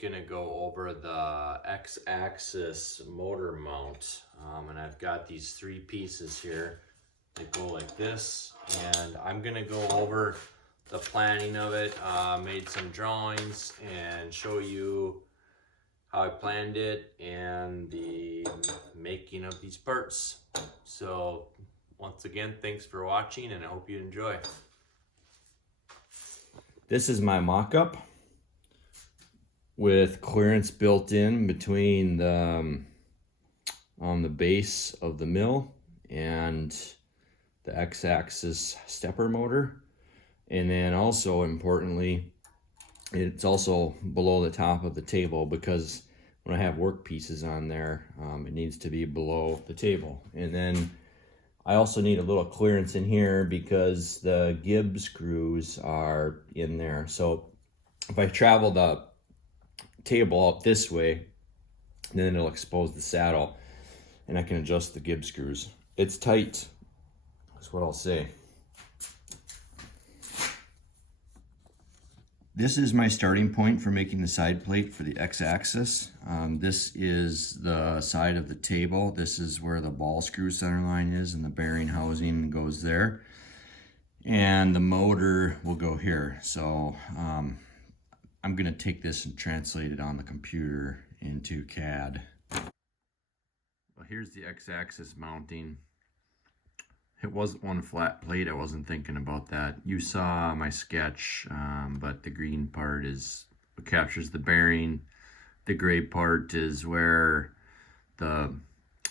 gonna go over the X-axis motor mount, and I've got these 3 pieces here that go like this, and I'm gonna go over the planning of it, made some drawings and show you how I planned it and the making of these parts. So once again, thanks for watching and I hope you enjoy. This is my mock-up with clearance built in between the on the base of the mill and the X-axis stepper motor. And then also importantly, it's also below the top of the table, because when I have work pieces on there, it needs to be below the table. And then I also need a little clearance in here because the gib screws are in there. So if I travel the table up this way, then it'll expose the saddle and I can adjust the gib screws. It's tight, that's what I'll say. This is my starting point for making the side plate for the X-axis. This is the side of the table. This is where the ball screw center line is, and the bearing housing goes there. And the motor will go here. So I'm gonna take this and translate it on the computer into CAD. Well, here's the X-axis mounting. It wasn't one flat plate, I wasn't thinking about that. You saw my sketch, but the green part is what captures the bearing. The gray part is where the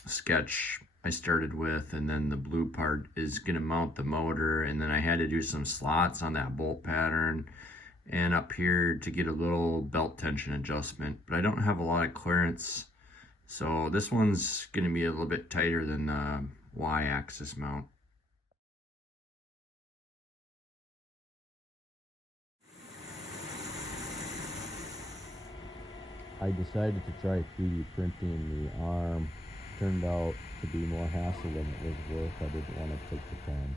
sketch I started with, and then the blue part is gonna mount the motor, and then I had to do some slots on that bolt pattern and up here to get a little belt tension adjustment. But I don't have a lot of clearance, so this one's gonna be a little bit tighter than the Y-axis mount. I decided to try 3D printing the arm. Turned out to be more hassle than it was worth. I didn't want to take the time.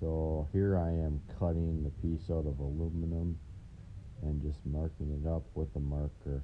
So here I am cutting the piece out of aluminum and just marking it up with a marker.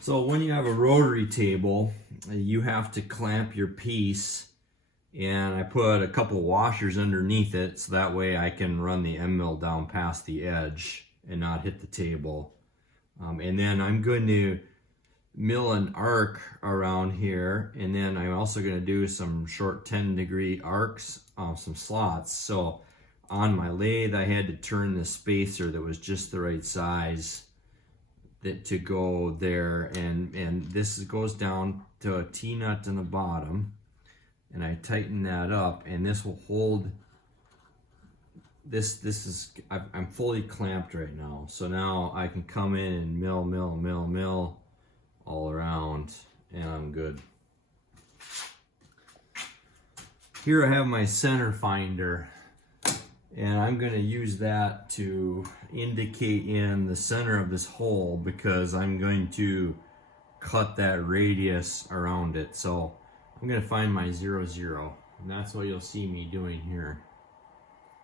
So when you have a rotary table, you have to clamp your piece, and I put a couple washers underneath it so that way I can run the end mill down past the edge and not hit the table. And then I'm going to mill an arc around here, and then I'm also going to do some short 10-degree arcs, some slots. So on my lathe I had to turn the spacer that was just the right size to go there, and this goes down to a T-nut in the bottom, and I tighten that up, and this will hold. This is, I'm fully clamped right now, so now I can come in and mill all around, and I'm good. Here I have my center finder, and I'm going to use that to indicate in the center of this hole, because I'm going to cut that radius around it. So I'm going to find my 0, 0, and that's what you'll see me doing here.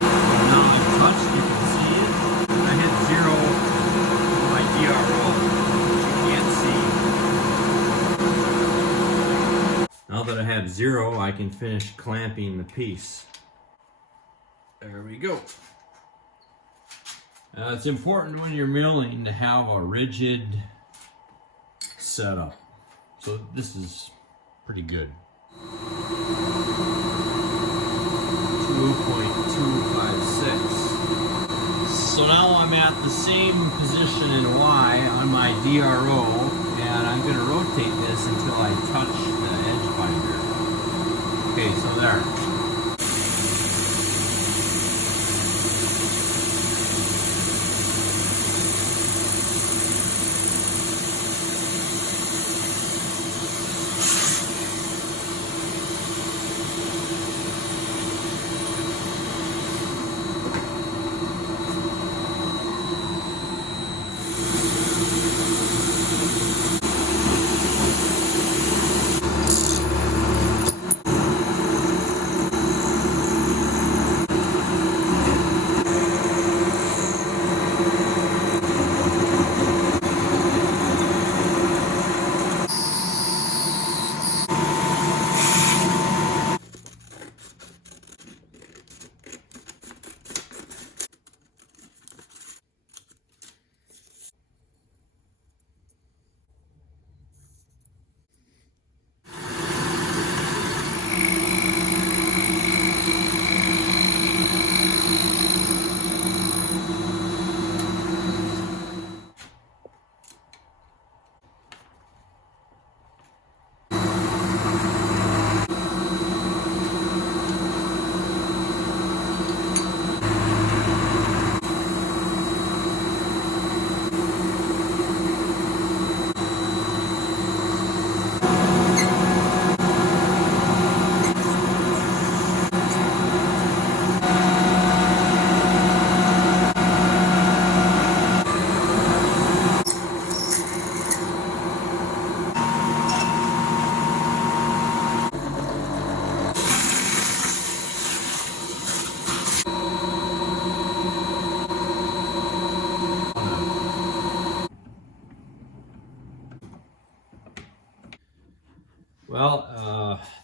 Now I'm touched, you can see it. I hit 0 with my DRO, you can't see. Now that I have 0, I can finish clamping the piece. There we go. It's important when you're milling to have a rigid setup. So this is pretty good. 2.256. So now I'm at the same position in Y on my DRO, and I'm going to rotate this until I touch the edge finder. Okay, so there.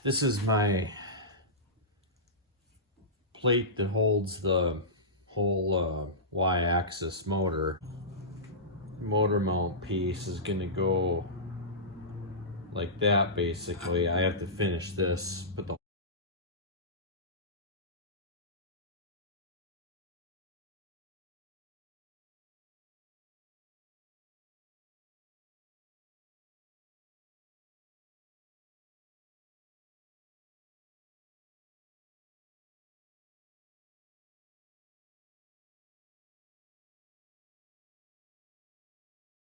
This is my plate that holds the whole Y-axis motor. Motor mount piece is gonna go like that basically. I have to finish this, put the